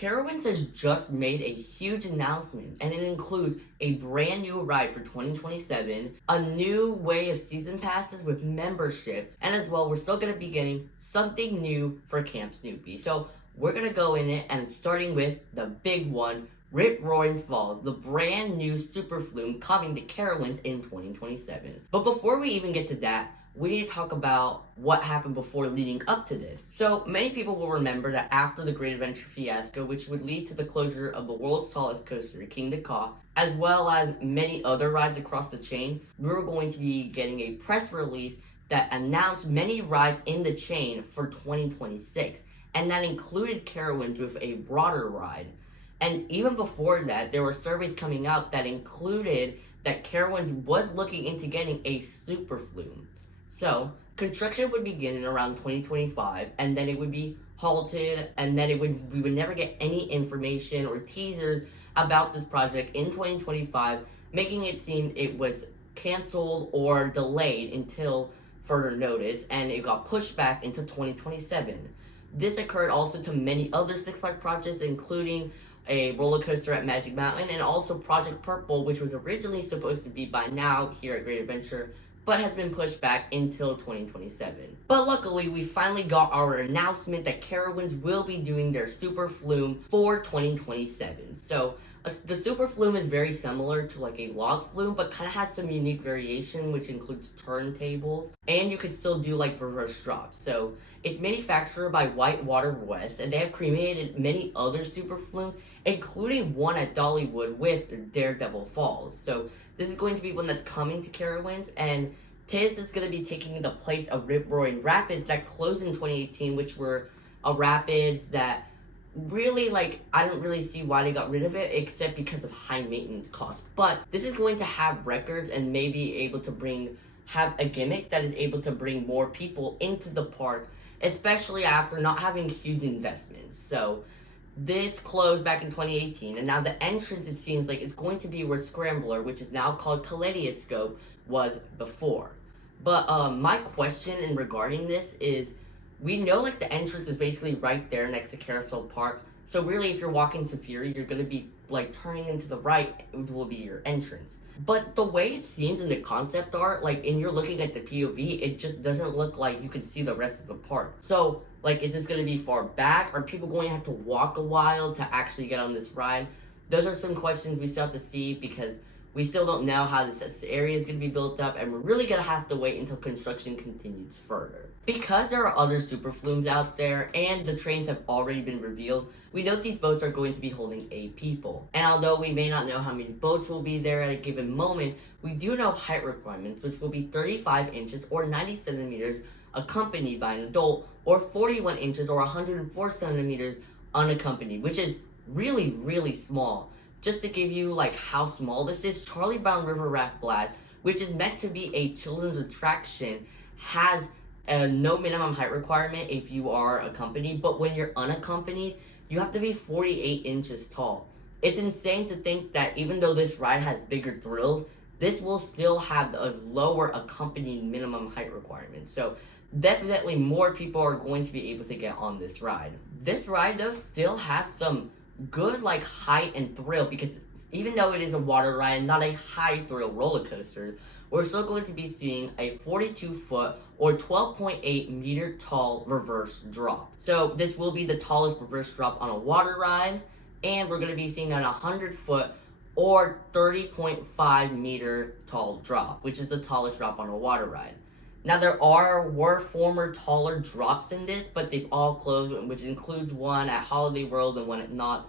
Carowinds has just made a huge announcement, and it includes a brand new ride for 2027, a new way of season passes with memberships, and as well, we're still going to be getting something new for Camp Snoopy. So we're going to go in it, and starting with the big one, Roarin Falls, the brand new super flume coming to Carowinds in 2027. But before we even get to that, we need to talk about what happened before leading up to this. So many people will remember that after the Great Adventure fiasco, which would lead to the closure of the world's tallest coaster, King Ka, as well as many other rides across the chain, we were going to be getting a press release that announced many rides in the chain for 2026, and that included Carowinds with a broader ride. And even before that, there were surveys coming out that included that Carowinds was looking into getting a super flume. So, construction would begin in around 2025, and then it would be halted, and then we would never get any information or teasers about this project in 2025, making it seem it was canceled or delayed until further notice, and it got pushed back into 2027. This occurred also to many other Six Flags projects, including a roller coaster at Magic Mountain, and also Project Purple, which was originally supposed to be by now here at Great Adventure, but has been pushed back until 2027. But luckily, we finally got our announcement that Carowinds will be doing their super flume for 2027. So the super flume is very similar to like a log flume, but kind of has some unique variation, which includes turntables, and you can still do like reverse drops. So it's manufactured by Whitewater West, and they have created many other super flumes, including one at Dollywood with Daredevil Falls. So this is going to be one that's coming to Carowinds, and this is going to be taking the place of Rip-Roaring Rapids that closed in 2018, which were rapids that really, like, I don't really see why they got rid of it, except because of high maintenance costs. But this is going to have records and maybe able to have a gimmick that is able to bring more people into the park, especially after not having huge investments. So this closed back in 2018, and now the entrance, it seems like, is going to be where Scrambler, which is now called Kaleidoscope, was before. But my question in regarding this is, we know like the entrance is basically right there next to Carousel Park, so really if you're walking to Fury, you're going to be like turning into the right, which will be your entrance. But the way it seems in the concept art, like, and you're looking at the POV, it just doesn't look like you can see the rest of the park. So, like, is this going to be far back? Are people going to have to walk a while to actually get on this ride? Those are some questions we still have to see, because we still don't know how this area is going to be built up, and we're really going to have to wait until construction continues further. Because there are other super flumes out there, and the trains have already been revealed, we know these boats are going to be holding 8 people. And although we may not know how many boats will be there at a given moment, we do know height requirements, which will be 35 inches or 90 centimeters accompanied by an adult, or 41 inches or 104 centimeters unaccompanied, which is really, really small. Just to give you like how small this is, Charlie Brown River Raft Blast, which is meant to be a children's attraction, has no minimum height requirement if you are accompanied, but when you're unaccompanied, you have to be 48 inches tall. It's insane to think that even though this ride has bigger thrills, this will still have a lower accompanied minimum height requirement. So definitely more people are going to be able to get on this ride. This ride though still has some good like height and thrill, because even though it is a water ride and not a high thrill roller coaster, we're still going to be seeing a 42-foot or 12.8 meter tall reverse drop. So this will be the tallest reverse drop on a water ride, and we're going to be seeing a 100-foot or 30.5 meter tall drop, which is the tallest drop on a water ride. Now there were former taller drops in this, but they've all closed, which includes one at Holiday World and one at Knott's.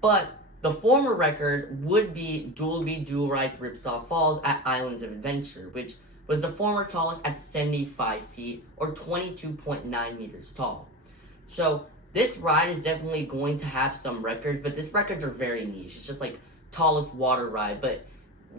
But the former record would be Dual Rides Ripsaw Falls at Islands of Adventure, which was the former tallest at 75 feet or 22.9 meters tall. So this ride is definitely going to have some records, but these records are very niche. It's just like tallest water ride, but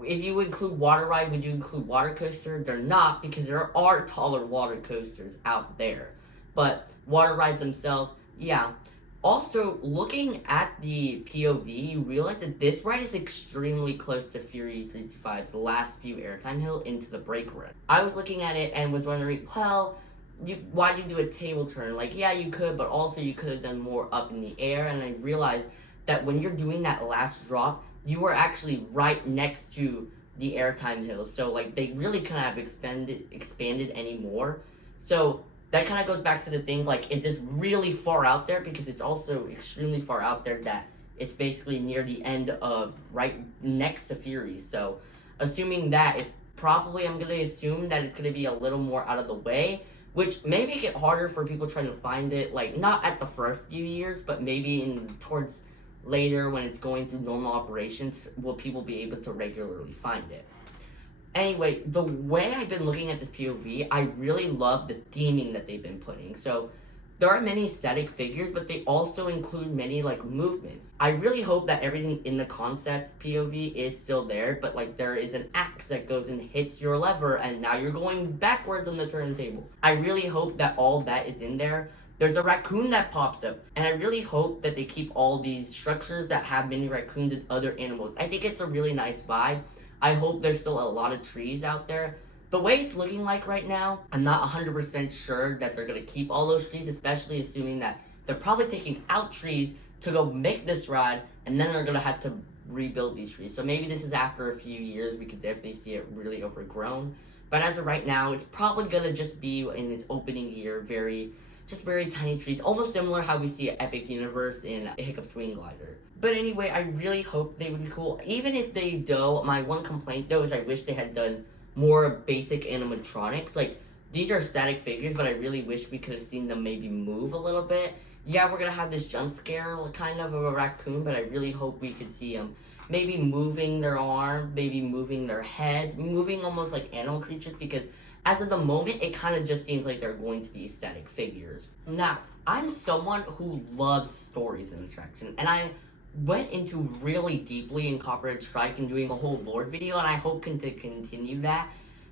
if you include water ride, would you include water coaster? They're not, because there are taller water coasters out there. But water rides themselves, yeah. Also, looking at the POV, you realize that this ride is extremely close to Fury 325's last few airtime hill into the brake run. I was looking at it and was wondering, well, why did you do a table turn? Like, yeah, you could, but also you could have done more up in the air. And I realized that when you're doing that last drop, you were actually right next to the airtime hill. So, like, they really couldn't have expanded anymore. So, that kind of goes back to the thing, like, is this really far out there? Because it's also extremely far out there that it's basically near the end of, right next to Fury. So, assuming that, it's probably, I'm going to assume that it's going to be a little more out of the way, which may make it harder for people trying to find it, like, not at the first few years, but maybe towards later when it's going through normal operations, will people be able to regularly find it. Anyway, the way I've been looking at this POV, I really love the theming that they've been putting. So, there are many static figures, but they also include many, like, movements. I really hope that everything in the concept POV is still there, but, like, there is an axe that goes and hits your lever, and now you're going backwards on the turntable. I really hope that all that is in there. There's a raccoon that pops up, and I really hope that they keep all these structures that have many raccoons and other animals. I think it's a really nice vibe. I hope there's still a lot of trees out there. The way it's looking like right now, I'm not 100% sure that they're going to keep all those trees, especially assuming that they're probably taking out trees to go make this ride, and then they're going to have to rebuild these trees. So maybe this is after a few years, we could definitely see it really overgrown. But as of right now, it's probably going to just be in its opening year, very tiny trees, almost similar how we see at Epic Universe in Hiccup Swing Glider. But anyway, I really hope they would be cool. Even if they do, my one complaint though is I wish they had done more basic animatronics. Like, these are static figures, but I really wish we could have seen them maybe move a little bit. Yeah, we're gonna have this jump scare kind of a raccoon, but I really hope we could see them maybe moving their arm, maybe moving their heads, moving almost like animal creatures, because as of the moment, it kind of just seems like they're going to be static figures. Now, I'm someone who loves stories in attraction, and I went into really deeply in Copperhead Strike and doing a whole lore video, and I hope to continue that.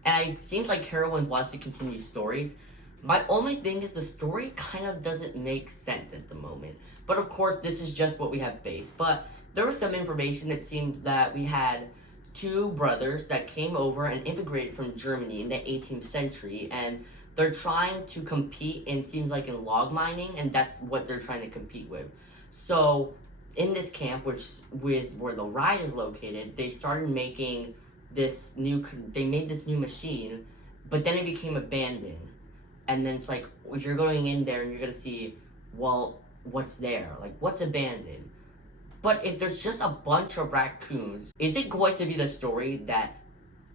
And it seems like Carowinds wants to continue stories. My only thing is the story kind of doesn't make sense at the moment. But of course, this is just what we have base. But there was some information that seemed that we had two brothers that came over and immigrated from Germany in the 18th century, and they're trying to compete in, seems like, in log mining, and that's what they're trying to compete with. So in this camp, which was where the ride is located, they started making this new machine, but then it became abandoned. And then it's like, if you're going in there and you're gonna see, well, what's there? Like, what's abandoned? But if there's just a bunch of raccoons, is it going to be the story that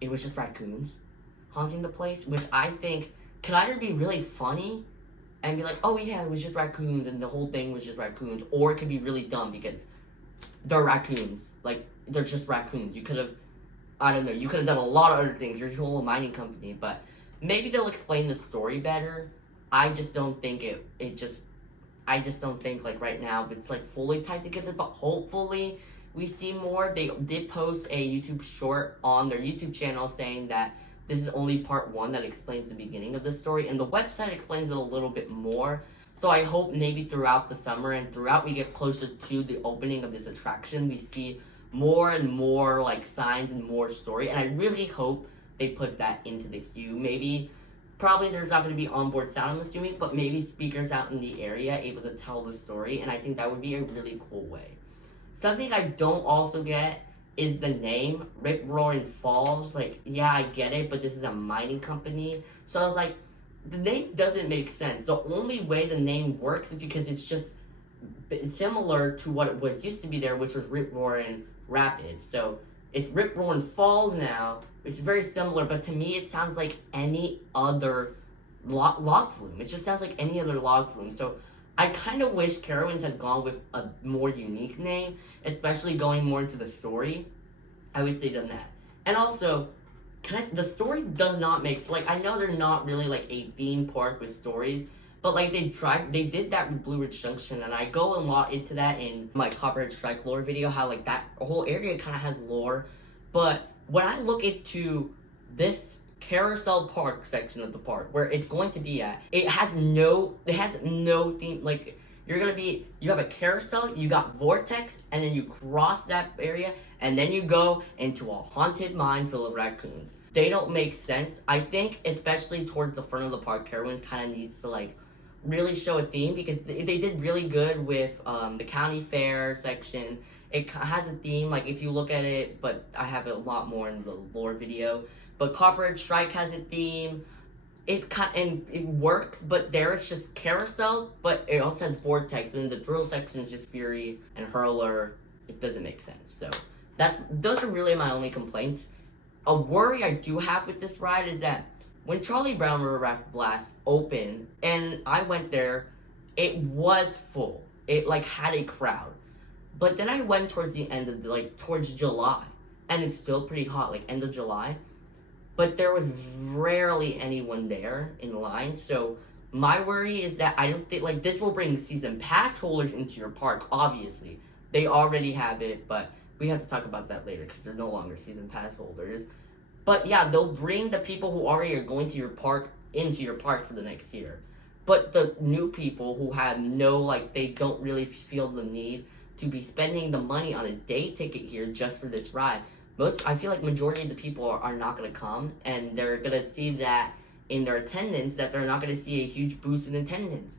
it was just raccoons haunting the place? Which I think can either be really funny and be like, oh yeah, it was just raccoons and the whole thing was just raccoons, or it could be really dumb because they're raccoons. Like, they're just raccoons. You could have, I don't know, you could have done a lot of other things. You're a whole mining company, but maybe they'll explain the story better. I just don't think I just don't think, like, right now it's, like, fully tied together, but hopefully we see more. They did post a YouTube short on their YouTube channel saying that this is only part one that explains the beginning of the story, and the website explains it a little bit more. So I hope maybe throughout the summer and throughout we get closer to the opening of this attraction, we see more and more, like, signs and more story, and I really hope they put that into the queue. Maybe, probably there's not going to be onboard sound, I'm assuming, but maybe speakers out in the area able to tell the story, and I think that would be a really cool way. Something I don't also get is the name, Roarin Falls. Like, yeah, I get it, but this is a mining company. So I was like, the name doesn't make sense. The only way the name works is because it's just similar to what it was used to be there, which was Roarin Rapids. So it's Roarin Falls now, which is very similar, but to me it sounds like any other log flume. It just sounds like any other log flume. So I kind of wish Carowinds had gone with a more unique name, especially going more into the story. I wish they'd done that. And also, the story does not make, like, I know they're not really like a theme park with stories, but like they did that with Blue Ridge Junction, and I go a lot into that in my Copperhead Strike lore video, how like that whole area kind of has lore. But when I look into this Carousel Park section of the park, where it's going to be at, it has no theme. Like, you have a carousel, you got Vortex, and then you cross that area, and then you go into a haunted mine full of raccoons. they don't make sense. I think, especially towards the front of the park, Carowinds kind of needs to, like, really show a theme, because they did really good with the county fair section. It has a theme, like, if you look at it, but I have a lot more in the lore video. But Copperhead Strike has a theme. And it works, but there it's just carousel, but it also has vortex, and the thrill section is just fury and hurler. It doesn't make sense. So those are really my only complaints. A worry I do have with this ride is that when Charlie Brown River Raft Blast opened, and I went there, it was full. It, like, had a crowd. But then I went towards the end of, towards July, and it's still pretty hot, like, end of July. But there was rarely anyone there in line, so my worry is that I don't think, like, this will bring season pass holders into your park, obviously. They already have it, but we have to talk about that later, because they're no longer season pass holders. But yeah, they'll bring the people who already are going to your park into your park for the next year. But the new people who have they don't really feel the need to be spending the money on a day ticket here just for this ride, I feel like majority of the people are not going to come, and they're going to see that in their attendance, that they're not going to see a huge boost in attendance.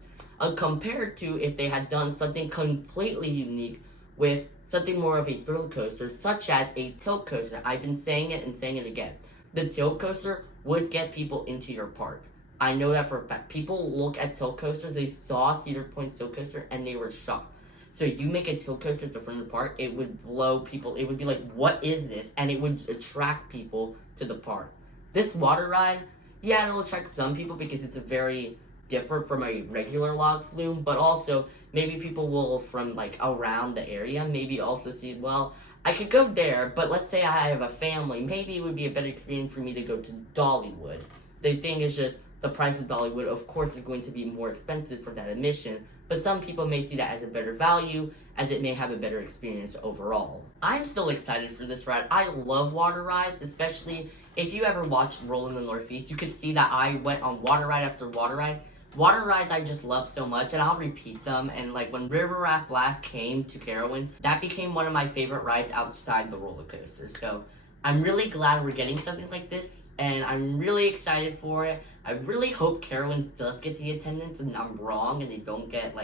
Compared to if they had done something completely unique with something more of a thrill coaster, such as a tilt coaster. I've been saying it and saying it again. The tilt coaster would get people into your park. I know that for a fact. People look at tilt coasters, they saw Cedar Point's tilt coaster, and they were shocked. So you make a tilt coaster at the front of the park, it would blow people. It would be like, what is this? And it would attract people to the park. This water ride, yeah, it'll attract some people because it's a very different from a regular log flume, but also maybe people will from around the area maybe also see, well, I could go there, but let's say I have a family, maybe it would be a better experience for me to go to Dollywood. The thing is just the price of Dollywood, of course, is going to be more expensive for that admission, but some people may see that as a better value, as it may have a better experience overall. I'm still excited for this ride. I love water rides, especially if you ever watched Roll in the Northeast. You could see that I went on water ride after water ride. Water rides I just love so much, and I'll repeat them. And when River Raft Blast came to Carowinds, that became one of my favorite rides outside the roller coaster. So I'm really glad we're getting something like this, and I'm really excited for it. I really hope Carowinds does get the attendance, and I'm wrong, and they don't get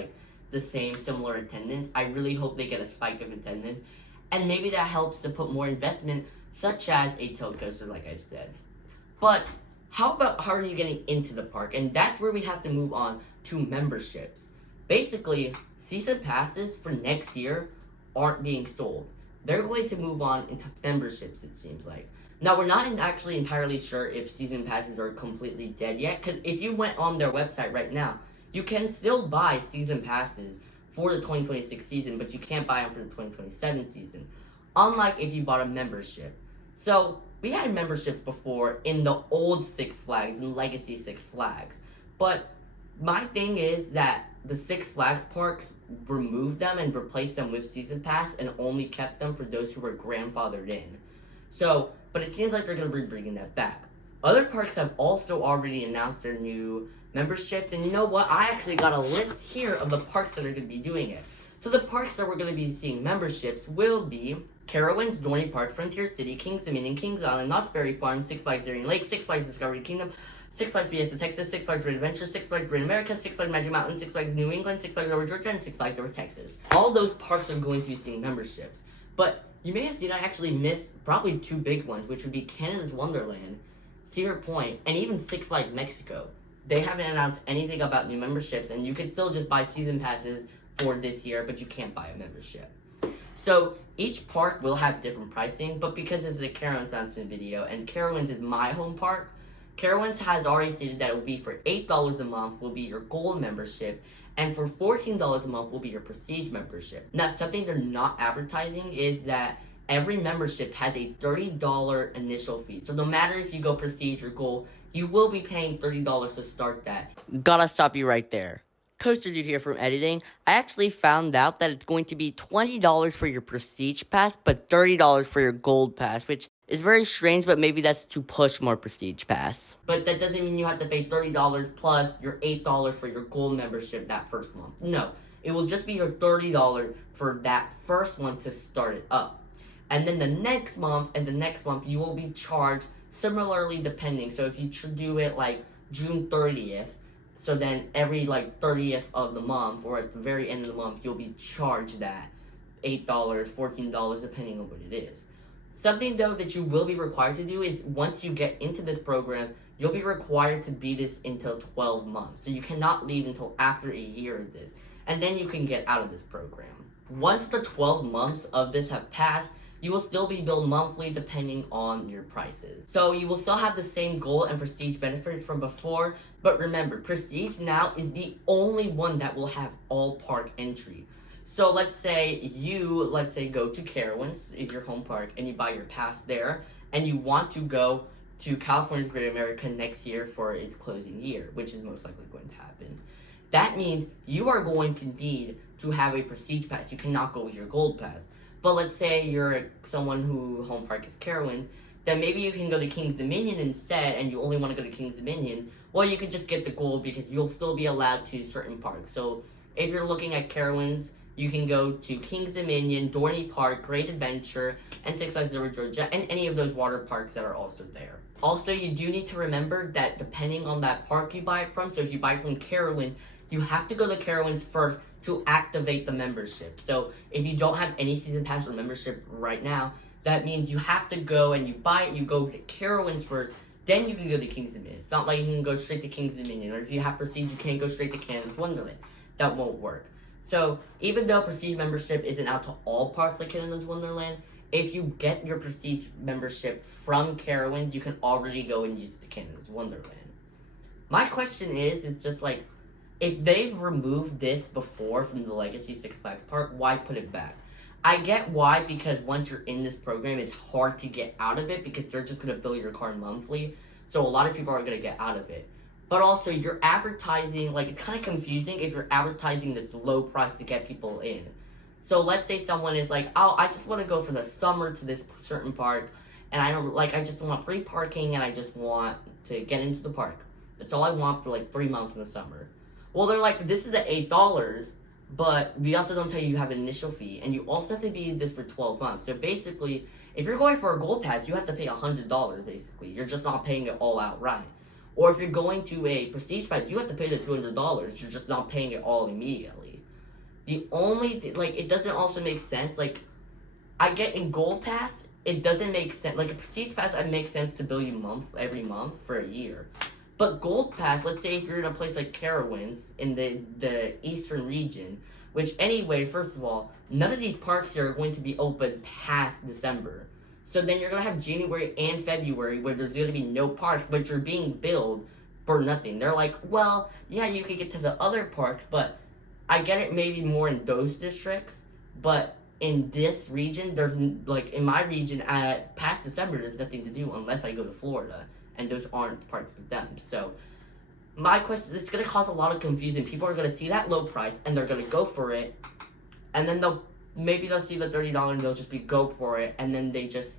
the same similar attendance. I really hope they get a spike of attendance, and maybe that helps to put more investment, such as a tilt coaster, like I've said. But how are you getting into the park? And that's where we have to move on to memberships. Basically, season passes for next year aren't being sold. They're going to move on into memberships, it seems like. Now, we're not actually entirely sure if season passes are completely dead yet, because if you went on their website right now, you can still buy season passes for the 2026 season, but you can't buy them for the 2027 season, unlike if you bought a membership. So we had memberships before in the old Six Flags and Legacy Six Flags, but my thing is that the Six Flags parks removed them and replaced them with season pass and only kept them for those who were grandfathered in. So, but it seems like they're going to be bringing that back. Other parks have also already announced their new memberships, and you know what? I actually got a list here of the parks that are going to be doing it. So the parks that we're going to be seeing memberships will be Carowinds, Dorney Park, Frontier City, Kings Dominion, Kings Island, Knott's Berry Farm, Six Flags Darien Lake, Six Flags Discovery Kingdom, Six Flags Fiesta Texas, Six Flags Great Adventure, Six Flags Great America, Six Flags Magic Mountain, Six Flags New England, Six Flags Over Georgia, and Six Flags Over Texas. All those parks are going to be seeing memberships. But you may have seen I actually missed probably two big ones, which would be Canada's Wonderland, Cedar Point, and even Six Flags Mexico. They haven't announced anything about new memberships, and you can still just buy season passes for this year, but you can't buy a membership. So each park will have different pricing, but because this is a Carowinds announcement video, and Carowinds is my home park, Carowinds has already stated that it will be for $8 a month will be your gold membership, and for $14 a month will be your prestige membership. Now, something they're not advertising is that every membership has a $30 initial fee. So no matter if you go prestige or gold, you will be paying $30 to start that. Gotta stop you right there. Coaster Dude here from editing. I actually found out that it's going to be $20 for your prestige pass, but $30 for your gold pass, which is very strange, but maybe that's to push more prestige pass. But that doesn't mean you have to pay $30 plus your $8 for your gold membership that first month. No, it will just be your $30 for that first one to start it up. And then the next month and the next month, you will be charged similarly depending. So if you do it like June 30th, so then every like 30th of the month or at the very end of the month, you'll be charged that $8, $14, depending on what it is. Something though that you will be required to do is once you get into this program, you'll be required to be this until 12 months. So you cannot leave until after a year of this. And then you can get out of this program. Once the 12 months of this have passed, you will still be billed monthly depending on your prices. So you will still have the same gold and prestige benefits from before, but remember, prestige now is the only one that will have all park entry. So let's say go to Carowinds, is your home park, and you buy your pass there, and you want to go to California's Great America next year for its closing year, which is most likely going to happen. That means you are going to need to have a prestige pass. You cannot go with your gold pass. But let's say you're someone who home park is Carowinds, then maybe you can go to King's Dominion instead, and you only want to go to King's Dominion. Well, you could just get the gold because you'll still be allowed to certain parks. So if you're looking at Carowinds, you can go to King's Dominion, Dorney Park, Great Adventure, and Six Flags Over Georgia, and any of those water parks that are also there. Also, you do need to remember that depending on that park you buy it from, so if you buy it from Carowinds, you have to go to Carowinds first to activate the membership. So if you don't have any season pass or membership right now, that means you have to go and you buy it, you go to Carowinds first, then you can go to King's Dominion. It's not like you can go straight to King's Dominion, or if you have Prestige, you can't go straight to Canada's Wonderland. That won't work. So even though Prestige membership isn't out to all parks like Canada's Wonderland, if you get your Prestige membership from Carowinds, you can already go and use the Canada's Wonderland. My question is just like, if they've removed this before from the Legacy Six Flags Park, why put it back? I get why, because once you're in this program, it's hard to get out of it because they're just going to bill your card monthly. So a lot of people are going to get out of it. But also, you're advertising, like, it's kind of confusing if you're advertising this low price to get people in. So let's say someone is like, oh, I just want to go for the summer to this certain park, and I just want free parking, and I just want to get into the park. That's all I want for, like, 3 months in the summer. Well, they're like, this is at $8, but we also don't tell you have an initial fee, and you also have to be in this for 12 months. So basically, if you're going for a gold pass, you have to pay $100, basically. You're just not paying it all outright. Or if you're going to a prestige pass, you have to pay the $200. You're just not paying it all immediately. The only, it doesn't also make sense. Like, I get in gold pass, it doesn't make sense. Like, a prestige pass, it makes sense to bill you every month for a year. But gold pass, let's say if you're in a place like Carowinds in the eastern region, which anyway, first of all, none of these parks here are going to be open past December. So then you're going to have January and February where there's going to be no parks, but you're being billed for nothing. They're like, well, yeah, you could get to the other parks, but I get it maybe more in those districts, but in this region, there's, like, in my region, past December, there's nothing to do unless I go to Florida, and those aren't parts of them. So my question, it's going to cause a lot of confusion. People are going to see that low price, and they're going to go for it, and then maybe they'll see the $30 and they'll just go for it, and then they just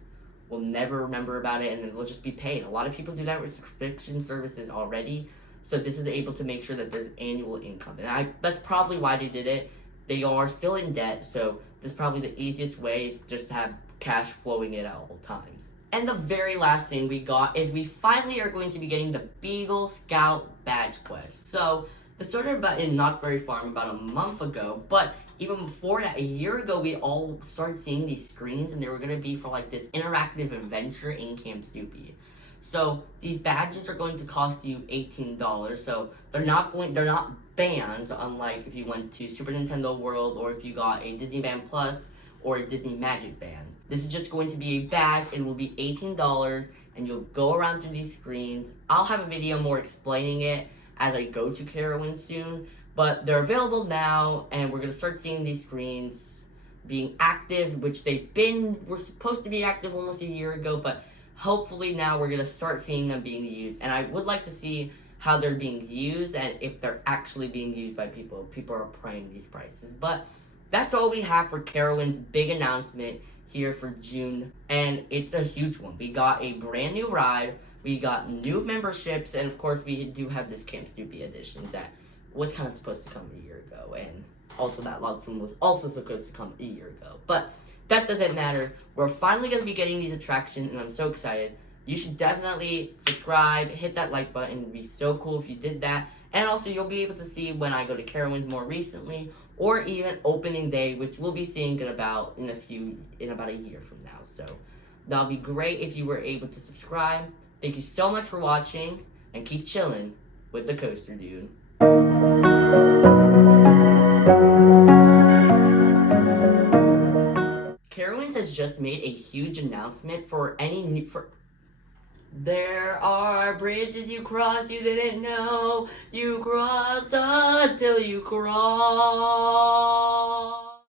will never remember about it, and then they'll just be paid. A lot of people do that with subscription services already, so this is able to make sure that there's annual income. And that's probably why they did it. They are still in debt, so this is probably the easiest way, is just to have cash flowing in at all times. And the very last thing we got is we finally are going to be getting the Beagle Scout badge quest. So this started about in Knott's Berry Farm about a month ago, but even before that, a year ago, we all started seeing these screens, and they were going to be for like this interactive adventure in Camp Snoopy. So these badges are going to cost you $18. So they're not banned, unlike if you went to Super Nintendo World or if you got a Disney Band Plus or a Disney Magic Band. This is just going to be a badge. It will be $18, and you'll go around through these screens. I'll have a video more explaining it as I go to Carowinds soon, but they're available now, and we're going to start seeing these screens being active, which were supposed to be active almost a year ago, but hopefully now we're going to start seeing them being used. And I would like to see how they're being used and if they're actually being used by people. People are paying these prices. But that's all we have for Carowinds' big announcement here for June, and it's a huge one. We got a brand new ride, we got new memberships, and of course we do have this Camp Snoopy edition that was kind of supposed to come a year ago, and also that log flume was also supposed to come a year ago. But that doesn't matter. We're finally going to be getting these attractions, and I'm so excited. you should definitely subscribe, hit that like button. It would be so cool if you did that. And also, you'll be able to see when I go to Carowinds more recently, or even opening day, which we'll be seeing in about a year from now. So that'll be great if you were able to subscribe. Thank you so much for watching, and keep chilling with the Coaster Dude. Carowinds has just made a huge announcement for any new. There are bridges you cross you didn't know you crossed until you crossed.